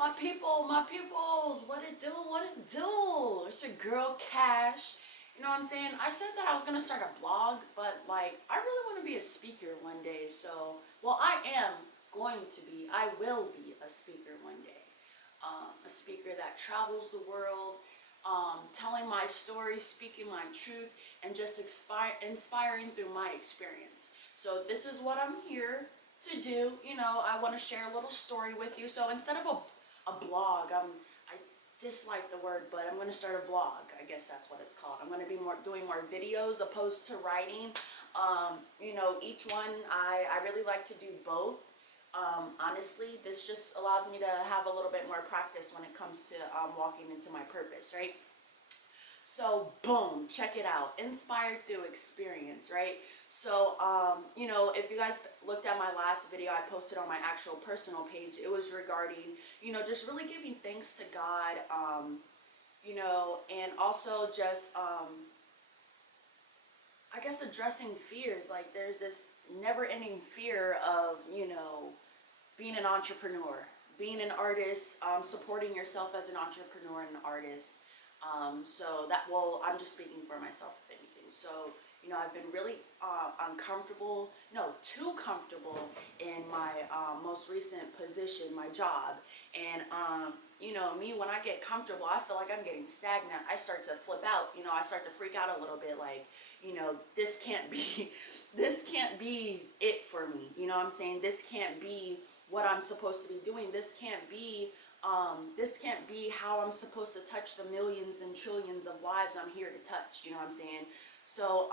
my peoples, what it do, what it do? It's your girl Cash. You know what I'm saying? I said that I was gonna start a blog, but like I really want to be a speaker one day. So, well, I am going to be. I will be a speaker one day. A speaker that travels the world, telling my story, speaking my truth, and just inspiring through my experience. So this is what I'm here to do. You know, I want to share a little story with you. So instead of a blog, I dislike the word, but I'm going to start a vlog. I guess that's what it's called. I'm going to be doing more videos opposed to writing. You know, each one, I really like to do both. Honestly, this just allows me to have a little bit more practice when it comes to walking into my purpose, right? So boom, check it out. Inspired through experience, right? So, you know, if you guys looked at my last video I posted on my actual personal page, it was regarding, you know, just really giving thanks to God, you know, and also just, I guess addressing fears. Like there's this never ending fear of, you know, being an entrepreneur, being an artist, supporting yourself as an entrepreneur and an artist. So that, well, I'm just speaking for myself, if anything. So, you know, I've been really uncomfortable, no, too comfortable in my most recent position, my job. And, you know, me, when I get comfortable, I feel like I'm getting stagnant. I start to flip out, you know, I start to freak out a little bit like, you know, this can't be, this can't be it for me. You know what I'm saying? This can't be what I'm supposed to be doing. This can't be how I'm supposed to touch the millions and trillions of lives I'm here to touch. You know what I'm saying? So,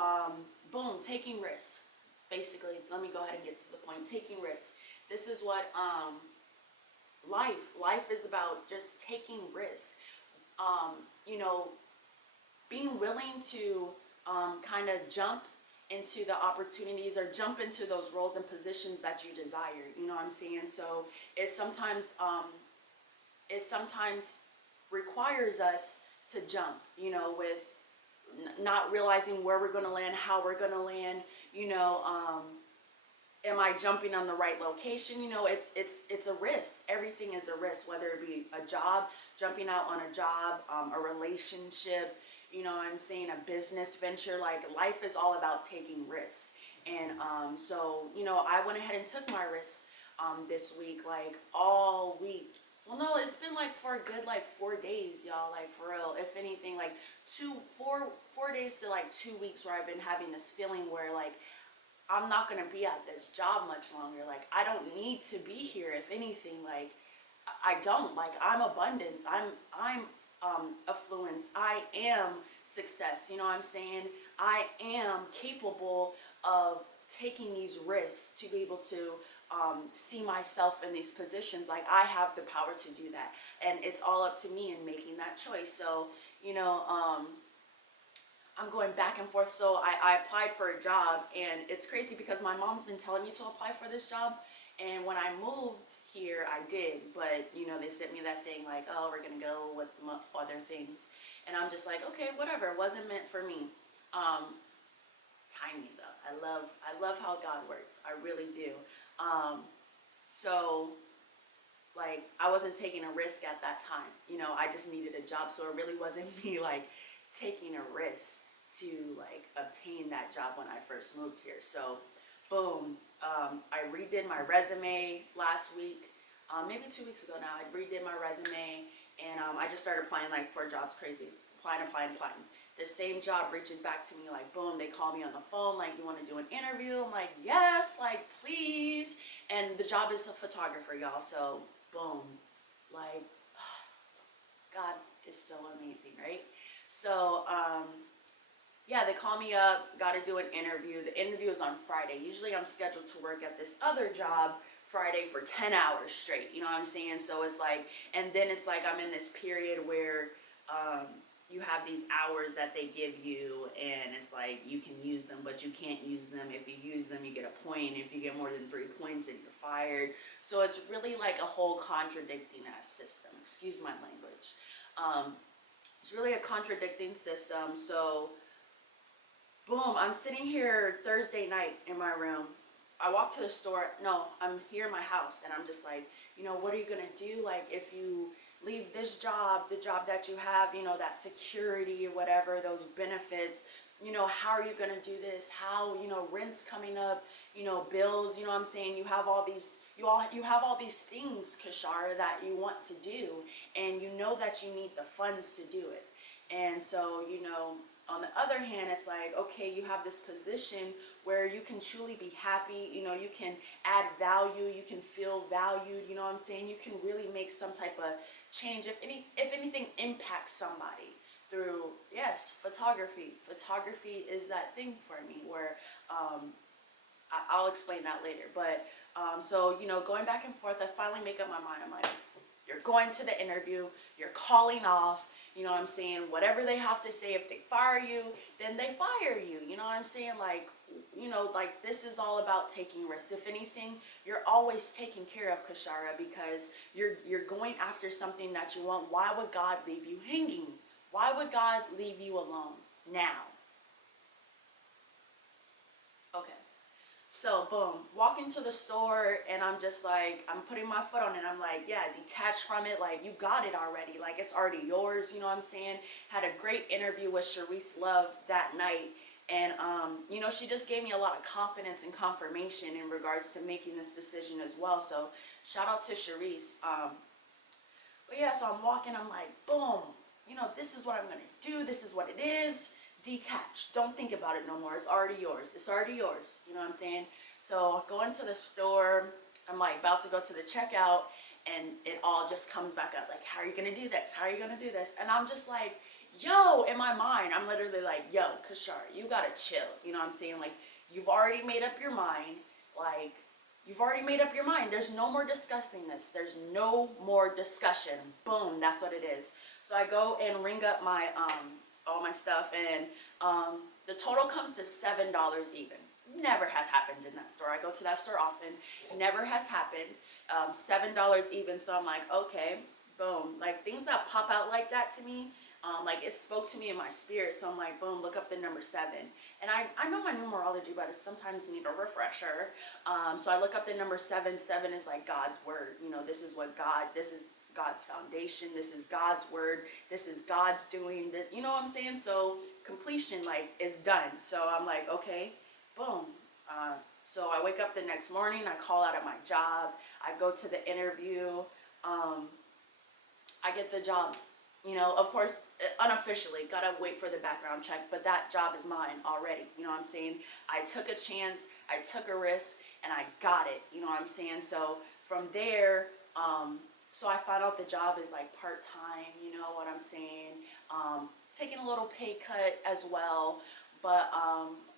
boom, taking risks. Basically, let me go ahead and get to the point. Taking risks. This is what life is about. Just taking risks. You know, being willing to kind of jump into the opportunities or jump into those roles and positions that you desire. You know what I'm saying? So it sometimes requires us to jump, you know, with not realizing where we're going to land, how we're going to land, you know, am I jumping on the right location? You know, it's a risk. Everything is a risk, whether it be a job, jumping out on a job, a relationship, you know what I'm saying, a business venture. Like life is all about taking risks. And so, you know, I went ahead and took my risks this week, like all week. Well, no, it's been like for a good like 4 days, y'all, like for real. If anything, like 4 days to like 2 weeks where I've been having this feeling where like I'm not gonna be at this job much longer. Like I don't need to be here. If anything, like I don't. Like I'm abundance. I'm affluence. I am success. You know what I'm saying? I am capable of taking these risks to be able to see myself in these positions. Like I have the power to do that, and it's all up to me in making that choice. So you know, I'm going back and forth. So I applied for a job, and it's crazy because my mom's been telling me to apply for this job. And when I moved here, I did. But, you know, they sent me that thing like, oh, we're going to go with other things. And I'm just like, okay, whatever. It wasn't meant for me. Timing, though. I love how God works. I really do. So, like, I wasn't taking a risk at that time. You know, I just needed a job. So it really wasn't me, like, taking a risk to like obtain that job when I first moved here. So boom, I redid my resume last week, maybe 2 weeks ago now. I redid my resume, and I just started applying like for jobs, crazy, applying. The same job reaches back to me, like boom, they call me on the phone, like, you want to do an interview? I'm like, yes, like please. And the job is a photographer, y'all. So boom, like God is so amazing, right? So, yeah, they call me up, got to do an interview. The interview is on Friday. Usually I'm scheduled to work at this other job Friday for 10 hours straight. You know what I'm saying? So it's like, and then it's like I'm in this period where you have these hours that they give you, and it's like you can use them, but you can't use them. If you use them, you get a point. If you get more than 3 points, then you're fired. So it's really like a whole contradicting ass system. Excuse my language. It's really a contradicting system. So boom, I'm sitting here Thursday night in my room, I walk to the store. No, I'm here in my house, and I'm just like, you know, what are you gonna do? Like, if you leave this job, the job that you have, you know, that security or whatever, those benefits, you know, how are you gonna do this? How, you know, rent's coming up, you know, bills, you know what I'm saying? You have all these, you have all these things, Kashara, that you want to do, and you know that you need the funds to do it. And so, you know, on the other hand, it's like, okay, you have this position where you can truly be happy, you know, you can add value, you can feel valued, you know what I'm saying? You can really make some type of change, if anything impacts somebody through, yes, photography. Photography is that thing for me where, I'll explain that later. But, so, you know, going back and forth, I finally make up my mind. I'm like, you're going to the interview, you're calling off, you know what I'm saying? Whatever they have to say, if they fire you, then they fire you. You know what I'm saying? Like, you know, like, this is all about taking risks. If anything, you're always taken care of, Kashara, because you're going after something that you want. Why would God leave you hanging? Why would God leave you alone now? Okay. So boom, walk into the store, and I'm just like, I'm putting my foot on it. I'm like, yeah, detach from it. Like, you got it already. Like, it's already yours. You know what I'm saying? Had a great interview with Sharice Love that night. And, you know, she just gave me a lot of confidence and confirmation in regards to making this decision as well. So shout out to Sharice. But yeah, so I'm walking, I'm like, boom, you know, this is what I'm going to do. This is what it is. Detach. Don't think about it no more. It's already yours. It's already yours. You know what I'm saying? So I go into the store. I'm like about to go to the checkout, and it all just comes back up. Like, how are you going to do this? How are you going to do this? And I'm just like, yo, in my mind, I'm literally like, yo, Kashara, you got to chill. You know what I'm saying? Like, you've already made up your mind. Like, you've already made up your mind. There's no more discussing this. There's no more discussion. Boom, that's what it is. So I go and ring up my all my stuff, and the total comes to $7 even. Never has happened in that store. I go to that store often. Never has happened. $7 even. So I'm like, okay, boom. Like, things that pop out like that to me, like, it spoke to me in my spirit. So I'm like, boom, look up the number 7. And I know my numerology, but I sometimes need a refresher. So I look up the number 7. 7 is like God's word. You know, this is God's foundation. This is God's word. This is God's doing. You know what I'm saying? So completion, like, is done. So I'm like, okay, boom. So I wake up the next morning. I call out at my job. I go to the interview. I get the job. You know, of course, unofficially, gotta wait for the background check, but that job is mine already. You know what I'm saying? I took a chance, I took a risk, and I got it. You know what I'm saying? So from there, so I found out the job is like part-time, you know what I'm saying? Taking a little pay cut as well, but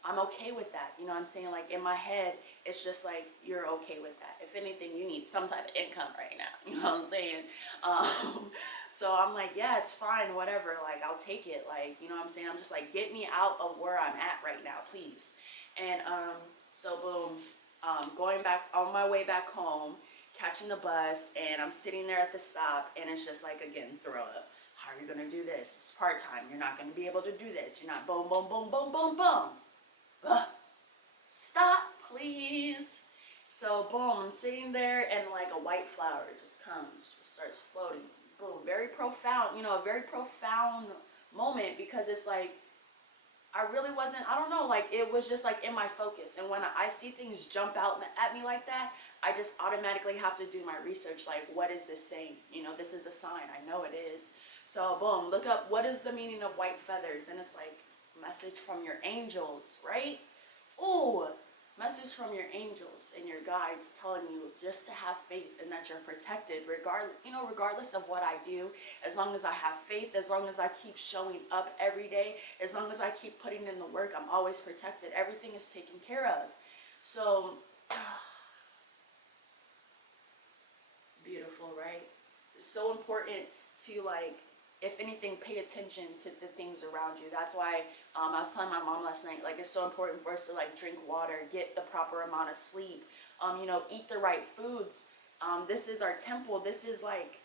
I'm okay with that. You know what I'm saying? Like, in my head, it's just like, you're okay with that. If anything, you need some type of income right now. You know what I'm saying? So I'm like, yeah, it's fine, whatever. Like, I'll take it. Like, you know what I'm saying? I'm just like, get me out of where I'm at right now, please. And so boom, going back on my way back home, catching the bus, and I'm sitting there at the stop, and it's just like, again, throw up. How are you gonna do this? It's part-time. You're not gonna be able to do this. You're not boom, boom, boom, boom, boom, boom. Ugh. Stop, please. So boom, I'm sitting there, and like a white flower just comes, just starts floating. Boom, very profound, you know, a very profound moment, because it's like, I really wasn't, I don't know, like, it was just like in my focus. And when I see things jump out at me like that, I just automatically have to do my research. Like, what is this saying? You know, this is a sign. I know it is. So boom, look up, what is the meaning of white feathers? And it's like, message from your angels, right? Ooh, message from your angels and your guides telling you just to have faith and that you're protected regardless of what I do. As long as I have faith, as long as I keep showing up every day, as long as I keep putting in the work, I'm always protected. Everything is taken care of. So beautiful, right? It's so important to, like, if anything, pay attention to the things around you. That's why I was telling my mom last night, like, it's so important for us to, like, drink water, get the proper amount of sleep, you know, eat the right foods. This is our temple. This is like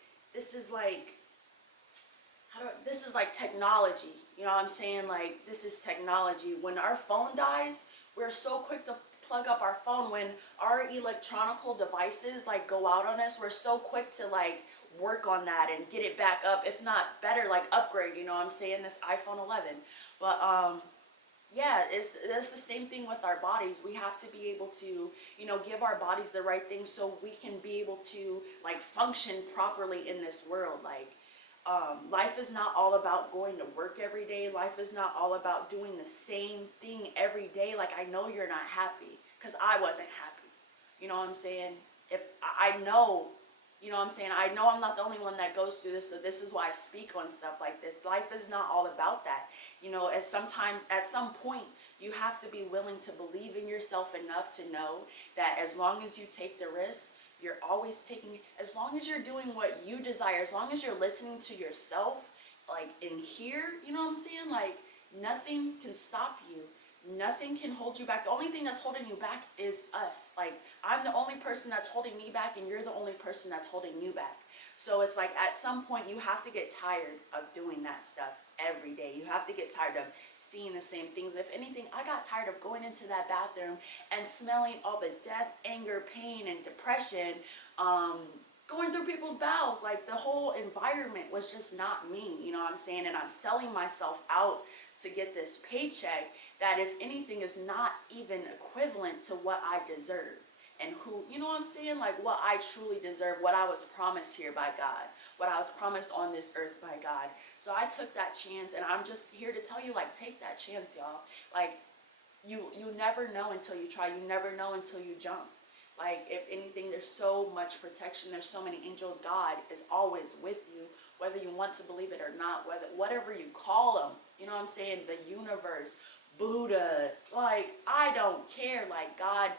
technology. You know what I'm saying? Like, this is technology. When our phone dies, we're so quick to plug up our phone, when our electronical devices like go out on us, we're so quick to like work on that and get it back up, if not better, like upgrade, you know what I'm saying, this iPhone 11. But yeah, it's the same thing with our bodies. We have to be able to, you know, give our bodies the right things so we can be able to like function properly in this world. Like life is not all about going to work every day. Life is not all about doing the same thing every day. Like, I know you're not happy, because I wasn't happy. You know what I'm saying? If I know, you know what I'm saying, I know I'm not the only one that goes through this, so this is why I speak on stuff like this. Life is not all about that. You know, at some point, you have to be willing to believe in yourself enough to know that as long as you take the risk, you're always taking, as long as you're doing what you desire, as long as you're listening to yourself, like in here, you know what I'm saying? Like, nothing can stop you. Nothing can hold you back. The only thing that's holding you back is us. Like, I'm the only person that's holding me back, and you're the only person that's holding you back. So it's like, at some point, you have to get tired of doing that stuff every day. You have to get tired of seeing the same things. If anything, I got tired of going into that bathroom and smelling all the death, anger, pain, and depression, going through people's bowels. Like, the whole environment was just not me, you know what I'm saying? And I'm selling myself out to get this paycheck that, if anything, is not even equivalent to what I deserve. And who, you know what I'm saying? Like, what I truly deserve, what I was promised here by God, what I was promised on this earth by God. So I took that chance, and I'm just here to tell you, like, take that chance, y'all. Like, you never know until you try. You never know until you jump. Like, if anything, there's so much protection. There's so many angels. God is always with you, whether you want to believe it or not, whatever you call them. You know what I'm saying? The universe, Buddha, like, I don't care. Like, God,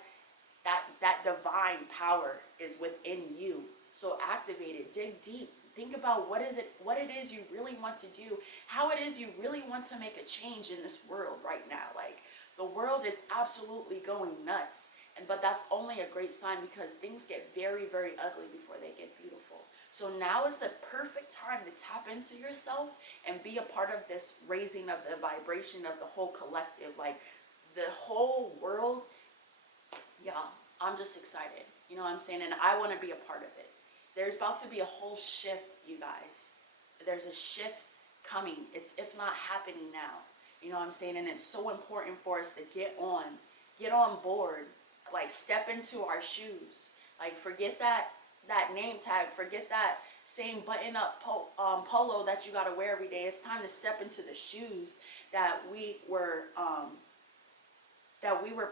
that divine power is within you. So activate it, dig deep, think about what it is you really want to do, how it is you really want to make a change in this world right now. Like, the world is absolutely going nuts, but that's only a great sign, because things get very, very ugly before they get beautiful. So now is the perfect time to tap into yourself and be a part of this raising of the vibration of the whole collective. Like, the whole world. Yeah, I'm just excited. You know what I'm saying? And I want to be a part of it. There's about to be a whole shift, you guys. There's a shift coming. It's, if not happening now. You know what I'm saying? And it's so important for us to get on board, like, step into our shoes. Like, forget that name tag, forget that same button-up polo that you got to wear every day. It's time to step into the shoes that we were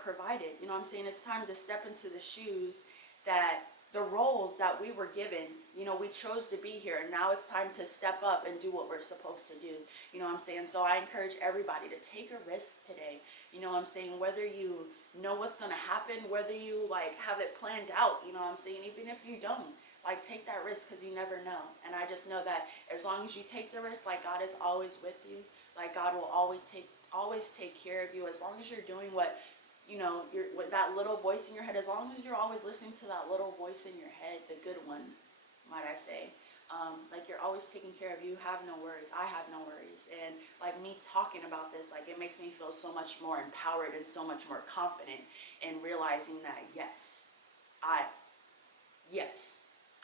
provided. You know what I'm saying? It's time to step into the shoes that, the roles that we were given. You know, we chose to be here, and now it's time to step up and do what we're supposed to do. You know what I'm saying? So I encourage everybody to take a risk today. You know what I'm saying? Whether you know what's going to happen, whether you like have it planned out, you know what I'm saying? Even if you don't, like, take that risk, because you never know. And I just know that as long as you take the risk, like, God is always with you. Like, God will always take care of you, as long as you're doing what, you know, you're with that little voice in your head. As long as you're always listening to that little voice in your head, the good one, might I say, like, you're always taking care of you. Have no worries. I have no worries. And like, me talking about this, like, it makes me feel so much more empowered and so much more confident in realizing that yes,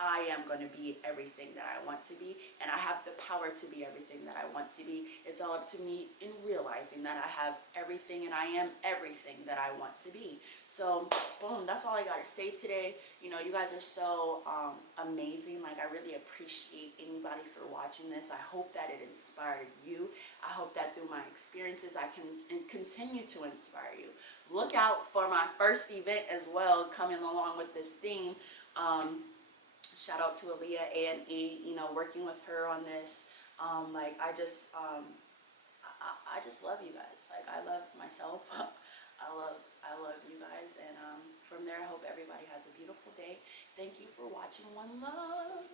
I am going to be everything that I want to be, and I have the power to be everything that I want to be. It's all up to me in realizing that I have everything, and I am everything that I want to be. So, boom, that's all I got to say today. You know, you guys are so amazing. Like, I really appreciate anybody for watching this. I hope that it inspired you. I hope that through my experiences, I can continue to inspire you. Look out for my first event as well, coming along with this theme. Shout out to Aaliyah A&E, you know, working with her on this. Like, I just love you guys. Like, I love myself. I love you guys. And from there, I hope everybody has a beautiful day. Thank you for watching. One love.